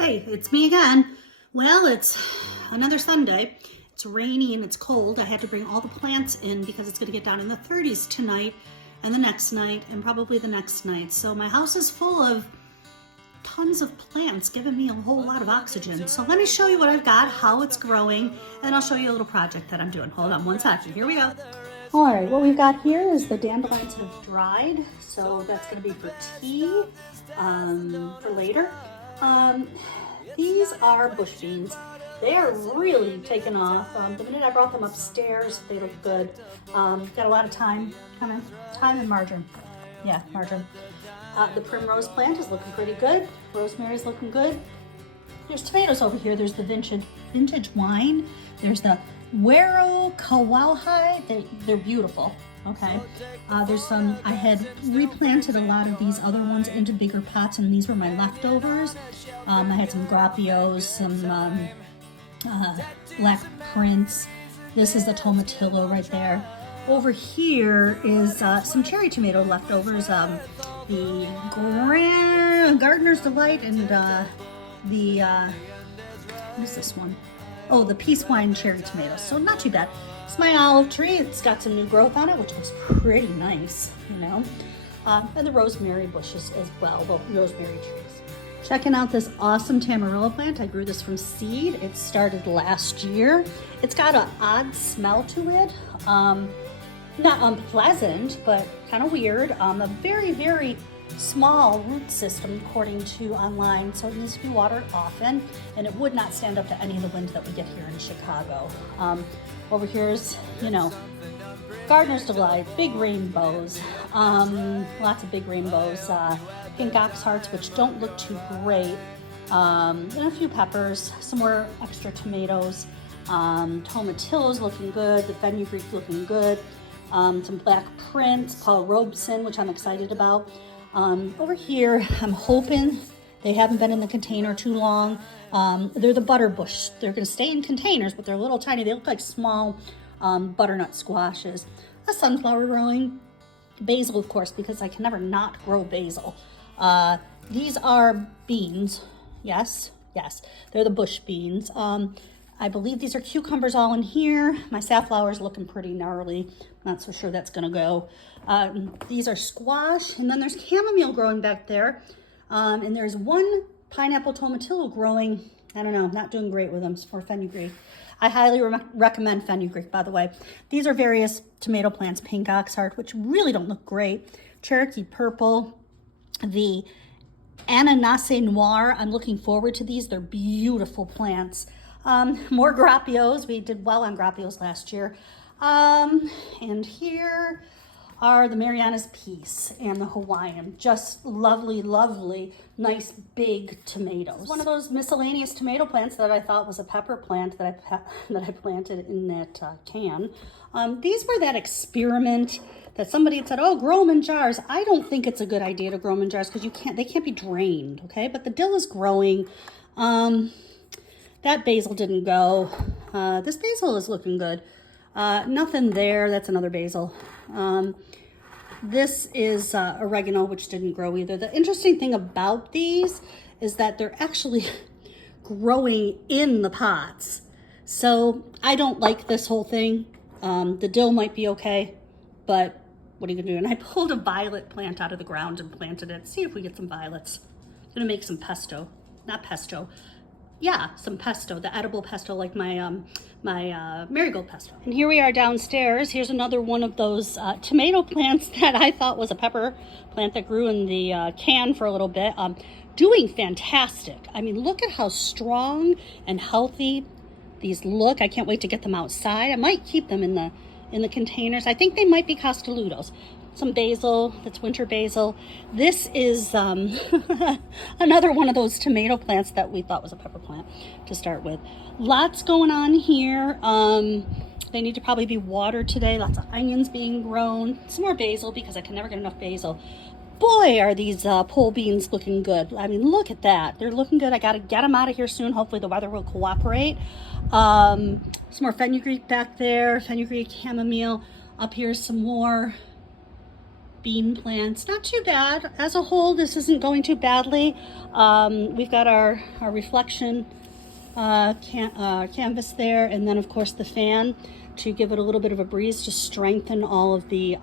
Hey, it's me again. Well, it's another Sunday. It's rainy and it's cold. I had to bring all the plants in because it's going to get down in the 30s tonight and the next night and probably the next night. So my house is full of tons of plants giving me a whole lot of oxygen. So let me show you what I've got, how it's growing, and I'll show you a little project that I'm doing. Hold on one second. Here we go. All right, what we've got here is the dandelions have dried. So that's going to be for tea for later. These are bush beans. They are really taken off. The minute I brought them upstairs, they look good. Got a lot of thyme and marjoram. Yeah, marjoram. The primrose plant is looking pretty good. Rosemary's looking good. There's tomatoes over here. There's the vintage wine. There's the Wero Kawauhai. They're beautiful. Okay, there's some, I had replanted a lot of these other ones into bigger pots, and these were my leftovers. I had some grappios, some black prince. This is the tomatillo right there. Over here is some cherry tomato leftovers, the Gardener's Delight and what is this one? Oh, the Peace Wine cherry tomatoes. So not too bad. It's my olive tree. It's got some new growth on it, which looks pretty nice, you know. And the rosemary bushes as well, the rosemary trees. Checking out this awesome tamarilla plant. I grew this from seed. It started last year. It's got an odd smell to it. Not unpleasant, but kind of weird. A very, very small root system according to online, so it needs to be watered often, and it would not stand up to any of the wind that we get here in Chicago. Over here's, you know, Gardener's Delight, big rainbows, lots of big rainbows, pink ox hearts, which don't look too great, and a few peppers, some more extra tomatoes, tomatillos looking good, the fenugreek looking good, some black prince, Paul Robeson, which I'm excited about. Over here, I'm hoping they haven't been in the container too long. They're the butterbush. They're going to stay in containers, but they're a little tiny. They look like small butternut squashes. A sunflower growing. Basil, of course, because I can never not grow basil. These are beans. Yes, they're the bush beans. I believe these are cucumbers all in here. My safflower is looking pretty gnarly. Not so sure that's gonna go. These are squash, and then there's chamomile growing back there. And there's one pineapple tomatillo growing. I don't know, not doing great with them for fenugreek. I highly recommend fenugreek, by the way. These are various tomato plants, pink oxheart, which really don't look great. Cherokee purple, the Ananase noir. I'm looking forward to these. They're beautiful plants. More grappios. We did well on grappios last year. And here are the Mariana's Peace and the Hawaiian. Just lovely, lovely, nice big tomatoes. One of those miscellaneous tomato plants that I thought was a pepper plant that I planted in that can. These were that experiment that somebody had said, oh, grow them in jars. I don't think it's a good idea to grow them in jars because they can't be drained, okay? But the dill is growing. That basil didn't go. This basil is looking good. Nothing there. That's another basil. This is oregano, which didn't grow either. The interesting thing about these is that they're actually growing in the pots. So I don't like this whole thing. The dill might be okay, but what are you gonna do? And I pulled a violet plant out of the ground and planted it. See if we get some violets. I'm gonna make some pesto. Not pesto. Yeah, some pesto, the edible pesto, like my marigold pesto. And here we are downstairs. Here's another one of those tomato plants that I thought was a pepper plant that grew in the can for a little bit. Doing fantastic. I mean, look at how strong and healthy these look. I can't wait to get them outside. I might keep them in the containers. I think they might be Castelludos. Some basil, that's winter basil. This is another one of those tomato plants that we thought was a pepper plant to start with. Lots going on here. They need to probably be watered today. Lots of onions being grown. Some more basil because I can never get enough basil. Boy, are these pole beans looking good. I mean, look at that. They're looking good. I got to get them out of here soon. Hopefully the weather will cooperate. Some more fenugreek back there. Fenugreek, chamomile. Up here, some more bean plants. Not too bad. As a whole, this isn't going too badly. We've got our reflection canvas there, and then of course the fan to give it a little bit of a breeze to strengthen all of the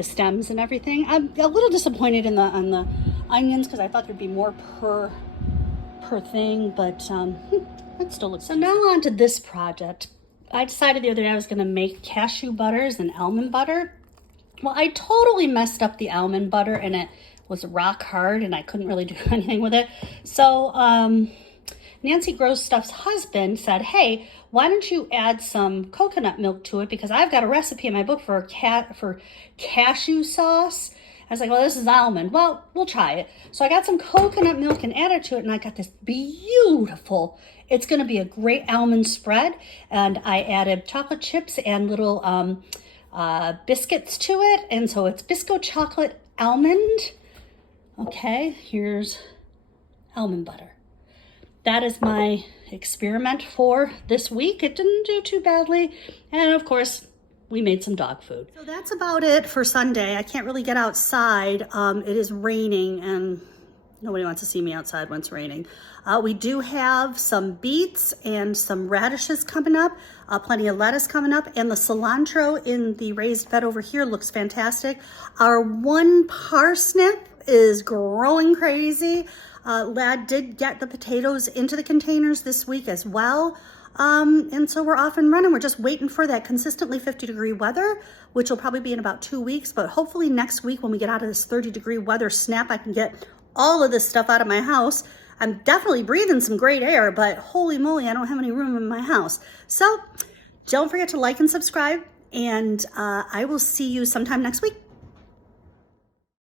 stems and everything. I'm a little disappointed on the onions because I thought there'd be more per thing, but it still looks. So now on to this project. I decided the other day I was going to make cashew butters and almond butter. Well, I totally messed up the almond butter and it was rock hard and I couldn't really do anything with it. So Nancy Grows Stuff's husband said, hey, why don't you add some coconut milk to it, because I've got a recipe in my book for cashew sauce. I was like, well, this is almond. Well, we'll try it. So I got some coconut milk and added to it, and I got this beautiful, it's going to be a great almond spread. And I added chocolate chips and little biscuits to it. And so it's Bisco chocolate almond. Okay, here's almond butter. That is my experiment for this week. It didn't do too badly. And of course, we made some dog food. So that's about it for Sunday. I can't really get outside. It is raining and nobody wants to see me outside when it's raining. We do have some beets and some radishes coming up, plenty of lettuce coming up, and the cilantro in the raised bed over here looks fantastic. Our one parsnip is growing crazy. Lad did get the potatoes into the containers this week as well. And so we're off and running. We're just waiting for that consistently 50-degree weather, which will probably be in about 2 weeks. But hopefully next week when we get out of this 30-degree weather snap, I can get all of this stuff out of my house. I'm definitely breathing some great air, but holy moly, I don't have any room in my house. So don't forget to like and subscribe, and I will see you sometime next week.